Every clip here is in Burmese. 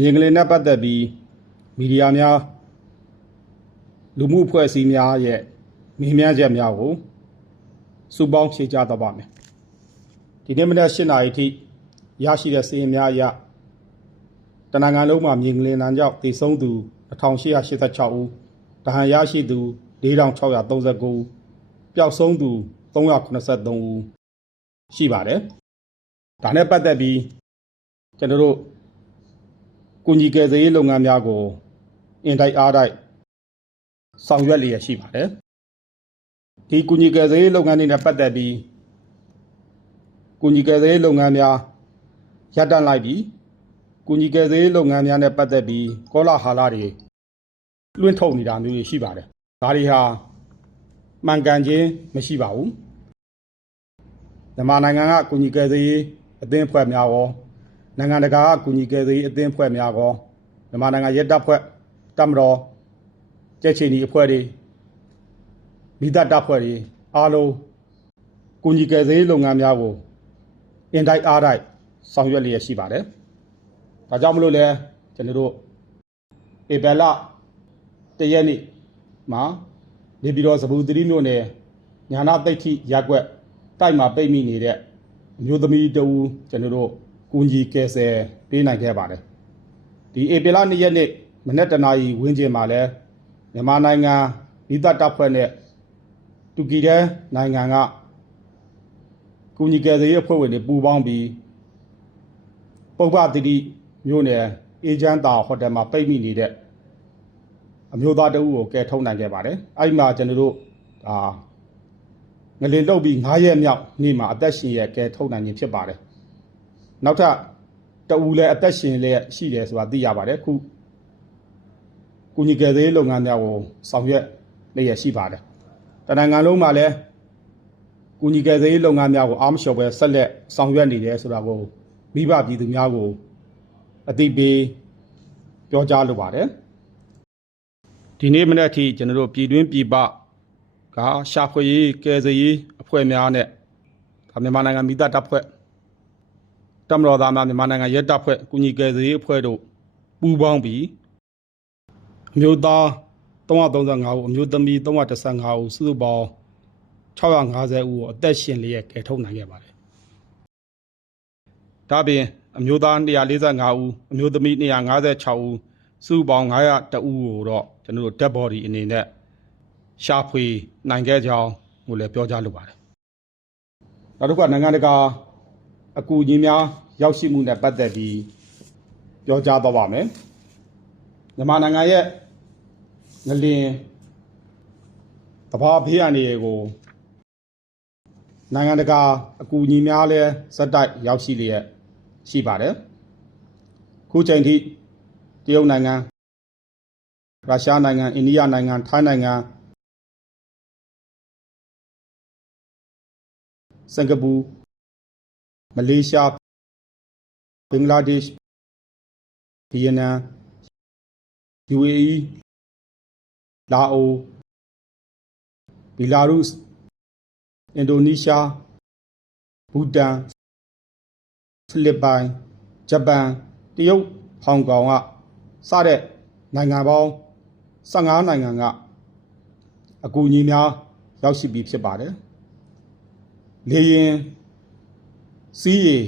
မြင်ကလေးနဲ့ပတ်သက်ပြီးမီဒီယာများလူမှုအဖွဲ့အစည်းများရဲ့မေးမြန်းချက်များကိုစုပေါင်းဖြေကြားတော့ပါမယ်ဒီနေ့မနက်၈နာရီထိရရှိတဲ့စီရင်များအရတနင်္ဂနွေလုံးမှာမြင်ကလေးနန်းကြောင့်တည်ဆုံးသူ1886ဦးတဟန်ရရှိသူ4639ဦးပျောက်ဆုံးသူ383ဦးရှိပါတယ်ဒါနဲ့ပတ်သက်ပြီးကျွန်တော်တို့ ကုညီကယ်ဆယ်ရေးလုပ်ငန်းများကိုအင်တိုက်အားတိုက်ဆောင်ရွက်လျက်ရှိပါတယ်။ဒီကုညီကယ်ဆယ်ရေးလုပ်ငန်းတွေနဲ့ပတ်သက်ပြီးကုညီကယ်ဆယ်ရေးလုပ်ငန်းများရပ်တန့်လိုက်ပြီးကုညီကယ်ဆယ်ရေးလုပ်ငန်းများနဲ့ပတ်သက်ပြီးကောလာဟာလတွေလွှင့်ထုတ်နေတာမျိုးတွေရှိပါတယ်။ဒါတွေဟာမှန်ကန်ခြင်းမရှိပါဘူး။မြန်မာနိုင်ငံကကုညီကယ်ဆယ်ရေးအသင်းအဖွဲ့များရော နိုင်ငံတကာကကူညီကယ်ဆယ်ရေးအသင်းအဖွဲ့များကောမြန်မာနိုင်ငံရဲတပ်ဖွဲ့တပ်မတော်ကြက်ချီနီအဖွဲ့တွေမိသားတပ်ဖွဲ့တွေအားလုံးကူညီကယ်ဆယ်ရေးလုပ်ငန်းများကိုအင်တိုက်အားတိုက်ဆောင်ရွက်လျက်ရှိပါတယ်။ဒါကြောင့်မလို့လဲကျွန်တော်တို့ဧပြီလတရက်နေ့မှာနေပြည်တော်စပူသတိမြို့နယ်ညာနာတိတ်ထိရက်ွက်တိုက်မှာပိတ်မိနေတဲ့အမျိုးသမီးတဦးကျွန်တော်တို့ ကူညီကယ်ဆယ်ပေးနိုင်ခဲ့ပါတယ်ဒီဧပြီလ2ရက်နေ့မနေ့တနာရီဝင်းကျင်မှာလဲမြန်မာနိုင်ငံမိသားတပ်ဖွဲ့နဲ့တူကီတဲ့နိုင်ငံကကူညီကယ်ဆယ်ရေးအဖွဲ့ဝင်တွေပူးပေါင်းပြီးပုပ္ပတိတိမြို့နယ်အေဂျန်တာဟိုတယ်မှာပိတ်မိနေတဲ့အမျိုးသားတအုပ်ကိုကယ်ထုတ်နိုင်ခဲ့ပါတယ်အဲ့ဒီမှာကျွန်တော်တို့ဒါငလင်လုတ်ပြီး9ရက်မြောက်နေ့မှာအသက်ရှင်ရကယ်ထုတ်နိုင်ခြင်းဖြစ်ပါတယ် နောက်ထပ်တအူလည်းအသက်ရှင်လည်းရှိတယ်ဆိုတာသိရပါတယ်ခုကုညီကယ်ဆယ်ရေးလုပ်ငန်းများကိုဆောင်ရွက်လျက်ရှိပါတယ်တနင်္ဂနွေလုံးမှာလည်းကုညီကယ်ဆယ်ရေးလုပ်ငန်းများကိုအားမလျှော့ပဲဆက်လက်ဆောင်ရွက်နေတယ်ဆိုတာကိုမိဘပြည်သူများကိုအသိပေးပြောကြားလိုပါတယ်ဒီနေ့မနေ့အထိကျွန်တော်တို့ပြည်တွင်းပြည်ပကရှာဖွေရေးကယ်ဆယ်ရေးအဖွဲ့များနဲ့ဒါမြန်မာနိုင်ငံမိသားတပ်ဖွဲ့ တမတော်သားများမြန်မာနိုင်ငံရဲတပ်ဖွဲ့ကုညီကယ်ဆယ်ရေးအဖွဲ့တို့ပူးပေါင်းပြီးအမျိုးသား335ဦးအမျိုးသမီး315ဦးစုစုပေါင်း650ဦးကိုအသက်ရှင်လျက်ကယ်ထုတ်နိုင်ခဲ့ပါတယ်။ဒါပြင်အမျိုးသား145ဦးအမျိုးသမီး256ဦးစုစုပေါင်း900တဦးကိုတော့ကျွန်တော်တို့ dead body အနေနဲ့ရှာဖွေနိုင်ခဲ့ကြောင်းကိုလည်းပြောကြားလိုပါတယ်။နောက်တစ်ခုကနိုင်ငံတကာ အကူအညီများရောက်ရှိမှုနဲ့ပတ်သက်ပြီးပြောကြားတော့ပါမယ်မြန်မာနိုင်ငံရဲ့ငလင်တဘာဘေးအန္တရာယ်ကိုနိုင်ငံတကာအကူအညီများလဲဇက်တိုက်ရောက်ရှိလျက်ရှိပါတယ်ခုချိန်ထိတရုတ်နိုင်ငံရုရှားနိုင်ငံအိန္ဒိယနိုင်ငံထိုင်းနိုင်ငံစင်ကာပူ မလေးရှား ဘင်္ဂလားဒေ့ရှ် ဗီယက်နမ် UAE လာအို ဘီလာရုစ် အင်ဒိုနီးရှား ဘူတန် ဖိလစ်ပိုင် ဂျပန် တရုတ် ဟောင်ကောင်ကစတဲ့ နိုင်ငံပေါင်း15နိုင်ငံက အကူအညီများ ရောက်ရှိပြီး ဖြစ်ပါတယ် လေရင် စီးရီ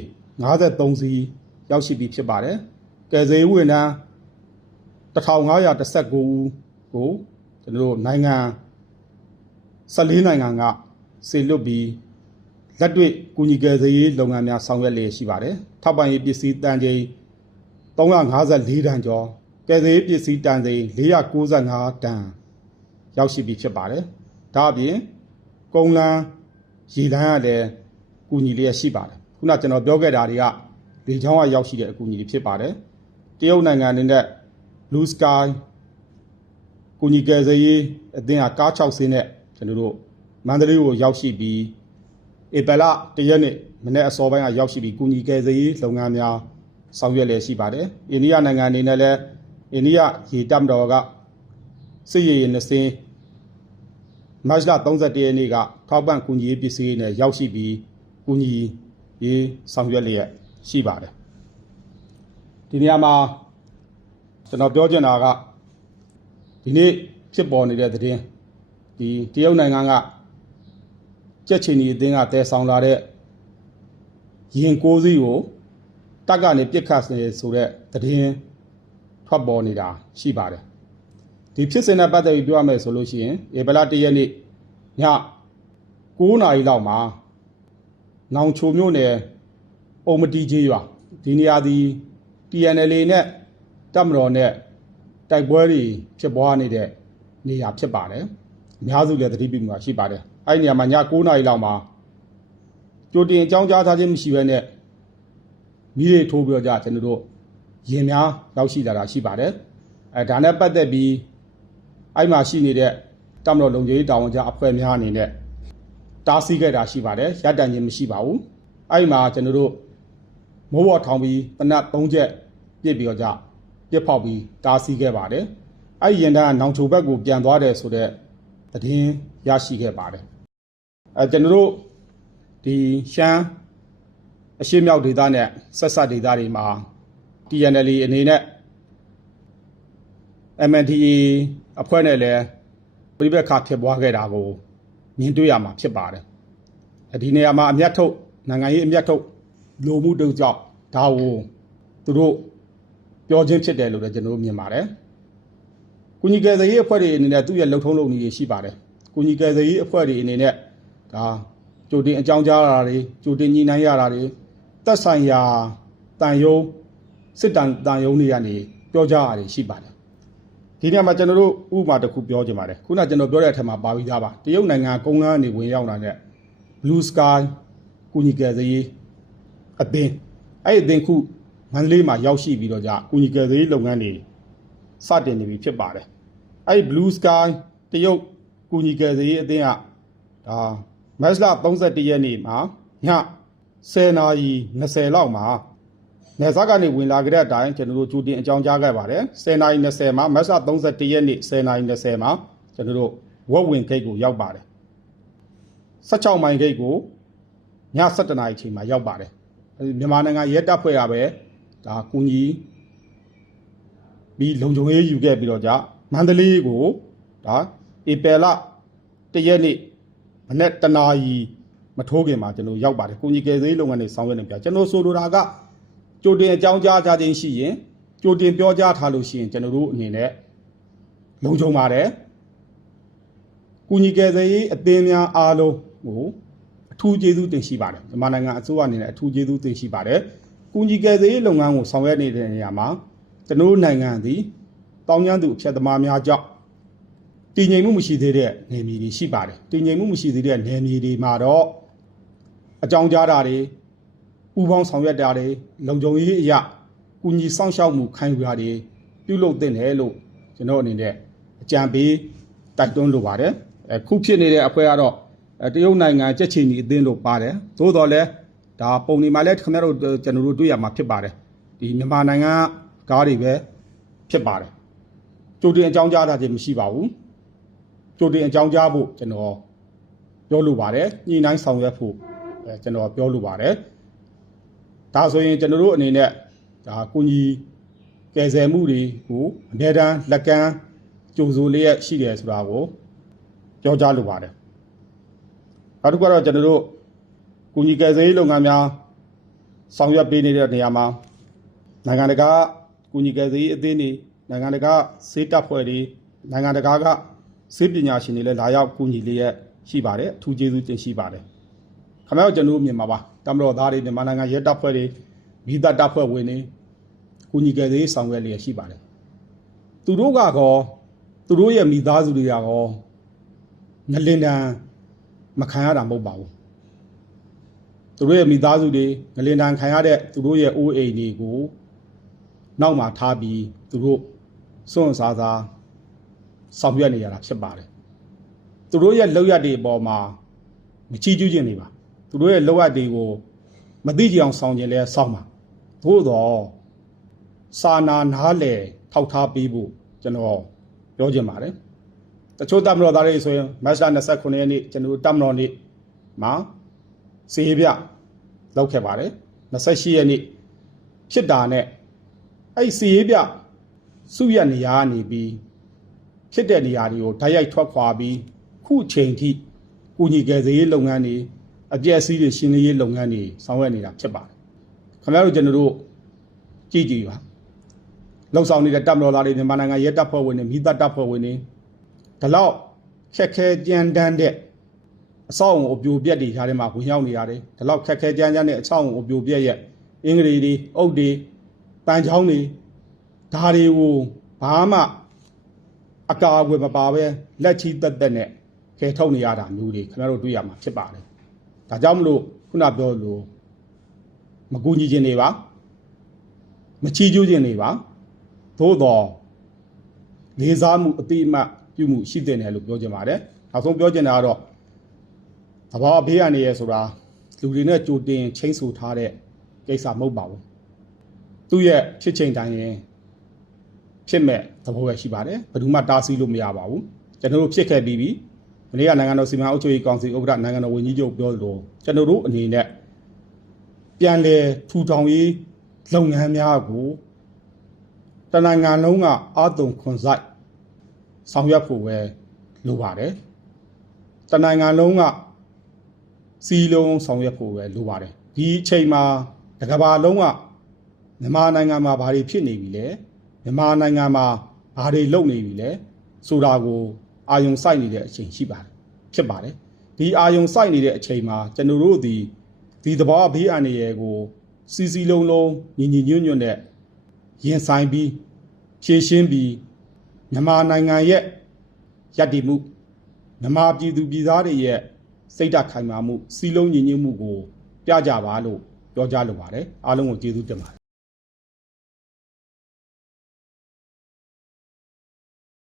53စီးရောက်ရှိပြီးဖြစ်ပါတယ်ကယ်ဆယ်ရေးဝန်ထမ်း1519ဦးကိုကျွန်တော်တို့နိုင်ငံ14နိုင်ငံကစေလွတ်ပြီးလက်တွေ့ကူညီကယ်ဆယ်ရေးလုပ်ငန်းများဆောင်ရွက်လျက်ရှိပါတယ်ထောက်ပံ့ရေးပစ္စည်းတန်ချိန်354တန်ကျော်ကယ်ဆယ်ရေးပစ္စည်းတန်ချိန်495တန်ရောက်ရှိပြီးဖြစ်ပါတယ်ဒါအပြင်ကုန်းလန်းရေလန်းကလည်းကူညီလျက်ရှိပါတယ် ခုနကျွန်တော်ပြောခဲ့တာတွေကလေချောင်းကရောက်ရှိတဲ့အကူအညီတွေဖြစ်ပါတယ်တရုတ်နိုင်ငံအနေနဲ့ Blue Sky ကူညီကယ်ဆယ်ရေးအသင်းဟာကား6ဆင်းနဲ့ကျွန်တော်တို့မန္တလေးကိုရောက်ရှိပြီးဧပြီလတရက်နေ့မနေ့အစောပိုင်းကရောက်ရှိပြီးကူညီကယ်ဆယ်ရေးလုပ်ငန်းများဆောင်ရွက်လည်ရှိပါတယ်အိန္ဒိယနိုင်ငံအနေနဲ့လည်းအိန္ဒိယရေတပ်မတော်ကစစ်ရေးရင်နှစင်းမတ်လ31ရက်နေ့ကထောက်ပံ့ကူညီရေးပစ္စည်းတွေနဲ့ရောက်ရှိပြီးကူညီ ရေးဆောင်ရွက်လျက်ရှိပါတယ်ဒီနေရာမှာကျွန်တော်ပြောချင်တာကဒီနေ့ဖြစ်ပေါ်နေတဲ့သတင်းဒီတရုတ်နိုင်ငံကကြက်ချင်ဒီအသင်းကတည်ဆောင်လာတဲ့ရင်ကိုးစီးကိုတက်ကနေပြစ်ခတ်နေဆိုတဲ့သတင်းထွက်ပေါ်နေတာရှိပါတယ်ဒီဖြစ်စဉ်နဲ့ပတ်သက်ပြီးပြောရမယ်ဆိုလို့ရှိရင်ဧပြီလ၁ရက်နေ့ည9နာရီလောက်မှာ နောင်ချိုမြို့နယ်အုံမတီကြီးရွာဒီနေရာဒီ TNL နဲ့တပ်မတော်နဲ့တိုက်ပွဲတွေဖြစ်ပွားနေတဲ့နေရာဖြစ်ပါတယ်အများစုလည်းသတိပြုမှာရှိပါတယ်အဲ့ဒီနေရာမှာည9နာရီလောက်မှာကြိုတင်အကြောင်းကြားထားခြင်းမရှိဘဲနဲ့မိတွေထိုးပြီးတော့ကြကျွန်တော်တို့ရင်များရောက်ရှိလာတာရှိပါတယ်အဲဒါနဲ့ပတ်သက်ပြီးအဲ့မှာရှိနေတဲ့တပ်မတော်လုံခြုံရေးတာဝန်ကျအဖွဲ့များအနေနဲ့ တားဆီးခဲ့တာရှိပါတယ်ရပ်တန့်ခြင်းမရှိပါဘူးအဲ့မှာကျွန်တော်တို့မိုးပေါ်ထောင်ပြီးတနတ်၃ချက်ပြစ်ပြီးတော့ကြပြစ်ဖောက်ပြီးတားဆီးခဲ့ပါတယ်။အဲ့ဒီရင်တန်းကနောင်ချိုဘက်ကိုပြန်သွားတယ်ဆိုတော့သတင်းရရှိခဲ့ပါတယ်။အဲကျွန်တော်တို့ဒီရှမ်းအရှိမြောက်ဒေသနဲ့ဆက်ဆက်ဒေသတွေမှာ TNL အနေနဲ့ MNDA အဖွဲ့နဲ့လည်းပြိပက္ခဖြစ်ပွားခဲ့တာကို မြင်တွေ့ရမှာဖြစ်ပါတယ်။အဲဒီနေရာမှာအမျက်ထုတ်နိုင်ငံရေးအမျက်ထုတ်လိုမှုတို့ကြောင့်ဒါကိုသူတို့ပြောချင်းဖြစ်တယ်လို့လည်းကျွန်တော်တို့မြင်ပါတယ်။ကုညီကယ်ဆယ်ရေးအဖွဲ့တွေအနေနဲ့သူ့ရဲ့လှုပ်ထုံးလုပ်နည်းတွေရှိပါတယ်။ကုညီကယ်ဆယ်ရေးအဖွဲ့တွေအနေနဲ့ဒါကြိုတင်အကြောင်းကြားရတာတွေကြိုတင်ညှိနှိုင်းရတာတွေတက်ဆိုင်ရာတန်ယုံစစ်တန်တန်ယုံတွေကနေပြောကြရတယ်ရှိပါတယ်။ ဒီနေရာမှာကျွန်တော်တို့ဥပမာတစ်ခုပြောချင်ပါတယ်။ခုနကကျွန်တော်ပြောတဲ့အထက်မှာပါပြီးသားပါ။တရုတ်နိုင်ငံကုန်းကန်းနေဝင်ရောက်လာတဲ့ Blue Sky ကုညီကယ်ဆယ်ရေးအပင်အဲ့ဒီအသင်ခုမန္တလေးမှာရောက်ရှိပြီးတော့じゃကုညီကယ်ဆယ်ရေးလုပ်ငန်းတွေစတင်နေပြီဖြစ်ပါတယ်အဲ့ဒီ Blue Sky တရုတ်ကုညီကယ်ဆယ်ရေးအသင်းကဒါမတ်လ31ရက်နေ့မှာည10နာရီ20လောက်မှာ နေဇာကနေဝင်လာကြတဲ့အတိုင်းကျွန်တော်တို့ကြိုတင်အကြောင်းကြားခဲ့ပါတယ်10နာရီ20မှာမတ်လ31ရက်နေ့10နာရီ20မှာကျွန်တော်တို့ဝက်ဝင်ဂိတ်ကိုရောက်ပါတယ်16မိုင်ဂိတ်ကိုည7နာရီချိန်မှာရောက်ပါတယ်အဲဒီမြန်မာနိုင်ငံရဲတပ်ဖွဲ့ကပဲဒါကူညီပြီးလုံခြုံရေးယူခဲ့ပြီးတော့じゃမန္တလေးကိုဒါဧပြီလတရက်နေ့မနေ့တနာရီမထိုးခင်မှာကျွန်တော်ရောက်ပါတယ်ကူညီကယ်ဆယ်ရေးလုပ်ငန်းတွေဆောင်ရွက်နေပြကျွန်တော်ဆိုလိုတာက ကြိုတင်အကြောင်းကြားကြခြင်းရှိရင်ကြိုတင်ပြောကြားထားလို့ရှိရင်ကျွန်တော်တို့အနေနဲ့လုံခြုံပါတယ်ကူညီကယ်ဆယ်ရေးအသင်းများအားလုံးကိုအထူးကျေးဇူးတင်ရှိပါတယ်မြန်မာနိုင်ငံအစိုးရအနေနဲ့အထူးကျေးဇူးတင်ရှိပါတယ်။ကုညီကယ်ဆယ်ရေးလုပ်ငန်းကိုဆောင်ရွက်နေတဲ့နေရာမှာကျွန်တော်တို့နိုင်ငံသည်တောင်းကျမ်းသူအဖြတ်သမားများကြောင့်တည်ငြိမ်မှုမရှိသေးတဲ့နယ်မြေတွေရှိပါတယ်။တည်ငြိမ်မှုမရှိသေးတဲ့နယ်မြေတွေမှာတော့အကြောင်းကြားတာတွေ ပူးပေါင်းဆောင်ရွက်တာတွေလုံခြုံရေးအရာကုညီစောင့်ရှောက်မှုခံယူတာတွေပြုလုပ်သင့်တယ်လို့ကျွန်တော်အနေနဲ့အကြံပေးတိုက်တွန်းလိုပါတယ်။အခုဖြစ်နေတဲ့အဖွဲ့ကတော့အဲတရုတ်နိုင်ငံကြက်ချီနီအသင်းလို့ပါတယ်သို့တော်လဲဒါပုံနေမှာလဲခင်ဗျားတို့ကျွန်တော်တို့တွေ့ရမှာဖြစ်ပါတယ်ဒီမြန်မာနိုင်ငံကားတွေပဲဖြစ်ပါတယ်ကြိုတင်အကြောင်းကြားတာခြင်းမရှိပါဘူးကြိုတင်အကြောင်းကြားဖို့ကျွန်တော်ပြောလိုပါတယ်ညှိနှိုင်းဆောင်ရွက်ဖို့အဲကျွန်တော်ပြောလိုပါတယ် ဒါဆိုရင်ကျွန်တော်တို့အနေနဲ့ဒါကုညီကယ်ဆယ်မှုတွေကိုအမြဲတမ်းလက်ကမ်းကြိုဆိုလျက်ရှိတယ်ဆိုတာကိုပြောကြားလိုပါတယ်နောက်တစ်ခုကတော့ကျွန်တော်တို့ကုညီကယ်ဆယ်ရေးလုပ်ငန်းများဆောင်ရွက်ပေးနေတဲ့နေရာမှာနိုင်ငံတကာကုညီကယ်ဆယ်ရေးအသင်းတွေနိုင်ငံတကာစေတပ်ဖွဲ့တွေနိုင်ငံတကာကစေပညာရှင်တွေလည်းလာရောက်ကုညီလျက်ရှိပါတယ်အထူးကျေးဇူးတင်ရှိပါတယ်ခင်ဗျားတို့ကျွန်တော်တို့မြင်ပါပါ တမတော်သားတွေမြန်မာနိုင်ငံရဲတပ်ဖွဲ့တွေမိသားတပ်ဖွဲ့ဝင်တွေကုညီကယ်ဆယ်ရေးဆောင်ရွက်လျက်ရှိပါတယ်သူတို့ကကောသူတို့ရဲ့မိသားစုတွေကကောငလင်တန်မခံရတာမဟုတ်ပါဘူးသူတို့ရဲ့မိသားစုတွေငလင်တန်ခံရတဲ့သူတို့ရဲ့အိုးအိမ်တွေကိုနောက်မှာထားပြီးသူတို့စွန့်စားစားဆောင်ရွက်နေရတာဖြစ်ပါတယ်သူတို့ရဲ့လောက်ရတွေအပေါ်မှာမချီးကျူးခြင်းနေပါ သူတို့ရဲ့လောက်ရတွေကိုမသိကြအောင်ဆောင်ခြင်းလဲစောင့်ပါသို့တော့စာနာနားလေထောက်ထားပေးဖို့ကျွန်တော်ပြောချင်ပါတယ်တချို့တပ်မတော်သားတွေဆိုရင်မတ်လ29ရက်နေ့ကျွန်တော်တို့တပ်မတော်နေ့မှာစီးပြလောက်ခဲ့ပါတယ်28ရက်နေ့ဖြစ်တာနဲ့အဲ့စီးပြစုရက်နေရာကနေပြီးဖြစ်တဲ့နေရာတွေကိုဓာတ်ရိုက်ထွက်ခွာပြီးခုအချိန်ထိကုညီကယ်ဆယ်ရေးလုပ်ငန်းတွေ အပြည့်အစည်းတွေရှင်းလင်းရေးလုပ်ငန်းတွေဆောင်ရွက်နေတာဖြစ်ပါတယ်ခင်ဗျားတို့ကျွန်တော်တို့ကြည့်ကြည့်ပါလောက်ဆောင်နေတဲ့တပ်မတော်သားတွေမြန်မာနိုင်ငံရဲတပ်ဖွဲ့ဝင်တွေမိသားတပ်ဖွဲ့ဝင်တွေဒီလောက်ခက်ခဲကြမ်းတမ်းတဲ့အဆောက်အုံအပြိုပြက်တွေခြားထဲမှာဝင်ရောက်နေရတယ်ဒီလောက်ခက်ခဲကြမ်းတမ်းတဲ့အဆောက်အုံအပြိုပြက်ရဲ့အင်္ဂလိပ်တွေအုတ်တွေပန်းချောင်းတွေဒါတွေကိုဘာမှအကာအကွယ်မပါပဲလက်ချီတက်တက်နဲ့ခဲထုတ်နေရတာမျိုးတွေခင်ဗျားတို့တွေ့ရမှာဖြစ်ပါတယ် ဒါကြောင့်မလို့ခုနပြောလို့မကူညီခြင်းတွေပါမချီးကျူးခြင်းတွေပါသို့တော့လေးစားမှုအတိအမှတ်ပြုမှုရှိတဲ့တယ်လို့ပြောချင်ပါတယ်နောက်ဆုံးပြောချင်တာကတော့သဘာဝဘေးရနေရဲဆိုတာလူတွေနဲ့ကြိုတင်ချင်းဆူထားတဲ့ကိစ္စမဟုတ်ပါဘူးသူ့ရဲ့ဖြစ်ချိန်တိုင်းရင်ဖြစ်မဲ့သဘောပဲရှိပါတယ်ဘယ်သူမှတားဆီးလို့မရပါဘူးကျွန်တော်တို့ဖြစ်ခဲ့ပြီးပြီ မနေ့ကနိုင်ငံတော်စီမံအုပ်ချုပ်ရေးကောင်စီဥက္ကဋ္ဌနိုင်ငံတော်ဝန်ကြီးချုပ်ပြောလို့ကျွန်တော်တို့အနေနဲ့ပြန်လည်ထူထောင်ရေးလုပ်ငန်းများကိုတနင်္ဂနွေလုံးကအာတုံခွန်ဆိုင်ဆောင်ရွက်ဖို့ပဲလိုပါတယ်တနင်္ဂနွေလုံးကစီလုံးဆောင်ရွက်ဖို့ပဲလိုပါတယ်ဒီအချိန်မှာတကဘာလုံးကမြန်မာနိုင်ငံမှာဘာတွေဖြစ်နေပြီလဲမြန်မာနိုင်ငံမှာဘာတွေလုပ်နေပြီလဲဆိုတာကို အာယုံစိုက်နေတဲ့အချိန်ရှိပါတယ်ဖြစ်ပါတယ်ဒီအာယုံစိုက်နေတဲ့အချိန်မှာကျွန်တော်တို့ဒီဒီသဘောဘေးအန္တရာယ်ကိုစီစီလုံးလုံးညီညီညွတ်ညွတ်နဲ့ရင်ဆိုင်ပြီးဖြည့်ရှင်းပြီးမြန်မာနိုင်ငံရဲ့ရည်တည်မှုမြန်မာပြည်သူပြည်သားတွေရဲ့စိတ်ဓာတ်ခိုင်မာမှုစီလုံးညီညွတ်မှုကိုပြကြပါလို့ပြောကြားလိုပါတယ်အားလုံးကိုကျေးဇူးတင်ပါတယ်